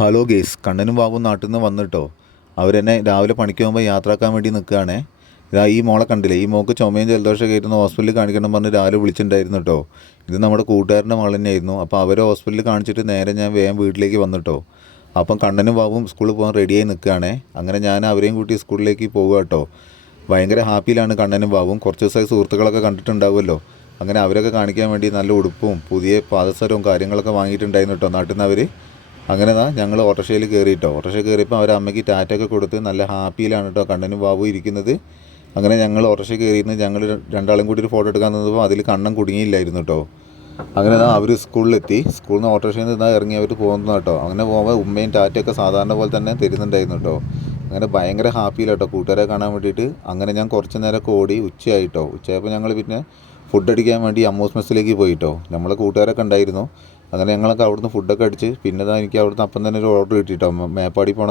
Hello guys, കണ്ണനും ബാബും നാട്ടിൽ നിന്ന് വന്നിട്ടോ. അവരെന്നെ രാവിലെ പണിക്ക് പോകുമ്പോൾ യാത്രയാക്കാൻ വേണ്ടി നിൽക്കുകയാണേ. ഇതാ ഈ മോളെ കണ്ടില്ലേ, ഈ മോൾക്ക് ചുമയും ജലദോഷം കയറ്റുന്ന ഹോസ്പിറ്റലിൽ കാണിക്കണം പറഞ്ഞ് രാവിലെ വിളിച്ചിട്ടുണ്ടായിരുന്നു കേട്ടോ. ഇത് നമ്മുടെ കൂട്ടുകാരൻ്റെ മകൾ തന്നെയായിരുന്നു. അപ്പോൾ അവർ ഹോസ്പിറ്റലിൽ കാണിച്ചിട്ട് നേരെ ഞാൻ വേഗം വീട്ടിലേക്ക് വന്നിട്ടോ. അപ്പം കണ്ണനും ബാബും സ്കൂളിൽ പോകാൻ റെഡിയായി നിൽക്കുകയാണേ. അങ്ങനെ ഞാൻ അവരെയും കൂട്ടി സ്കൂളിലേക്ക് പോകുക കേട്ടോ. ഭയങ്കര ഹാപ്പിയിലാണ് കണ്ണനും ബാബും. കുറച്ച് ദിവസമായി സുഹൃത്തുക്കളൊക്കെ കണ്ടിട്ടുണ്ടാവുമല്ലോ. അങ്ങനെ അവരൊക്കെ കാണിക്കാൻ വേണ്ടി നല്ല ഉടുപ്പും പുതിയ പാദസരവും കാര്യങ്ങളൊക്കെ വാങ്ങിയിട്ടുണ്ടായിരുന്നു കേട്ടോ നാട്ടിൽ നിന്ന് അവർ. അങ്ങനെ ഞങ്ങൾ ഓട്ടോറിക്ഷയിൽ കയറിയിട്ടോ. ഓട്ടോറിക്ഷ കയറിയപ്പോൾ അവർ അമ്മയ്ക്ക് ടാറ്റൊക്കെ കൊടുത്ത് നല്ല ഹാപ്പിയിലാണ് കേട്ടോ കണ്ണനും ബാബു ഇരിക്കുന്നത്. അങ്ങനെ ഞങ്ങൾ ഓട്ടോറിക്ഷ കയറിയിരുന്ന് ഞങ്ങൾ രണ്ടാളും കൂടി ഒരു ഫോട്ടോ എടുക്കാൻ നിന്നപ്പോൾ അതിൽ കണ്ണൻ കുടുങ്ങിയില്ലായിരുന്നു കേട്ടോ. അങ്ങനെ അവർ സ്കൂളിലെത്തി. സ്കൂളിൽ നിന്ന് ഓട്ടോറിക്ഷയിൽ നിന്ന് ഇറങ്ങി അവർ പോകുന്നു കേട്ടോ. അങ്ങനെ പോകുമ്പോൾ ഉമ്മയും ടാറ്റയൊക്കെ സാധാരണ പോലെ തന്നെ തരുന്നുണ്ടായിരുന്നു കേട്ടോ. അങ്ങനെ ഭയങ്കര ഹാപ്പിയിലാട്ടോ കൂട്ടുകാരെ കാണാൻ വേണ്ടിയിട്ട്. അങ്ങനെ ഞാൻ കുറച്ച് നേരമൊക്കെ ഓടി. ഉച്ചയായിട്ടോ. ഉച്ചയായപ്പോൾ ഞങ്ങൾ പിന്നെ ഫുഡ് അടിക്കാൻ വേണ്ടി അമ്മൂസ് മെസ്സിലേക്ക് പോയിട്ടോ. നമ്മളെ കൂട്ടുകാരൊക്കെ ഉണ്ടായിരുന്നു. അങ്ങനെ ഞങ്ങളൊക്കെ അവിടുന്ന് ഫുഡൊക്കെ അടിച്ച് പിന്നെ എനിക്ക് അവിടുന്ന് അപ്പം തന്നെ ഒരു ഓർഡർ കിട്ടിയിട്ടോ, മേപ്പാടി പോകണം.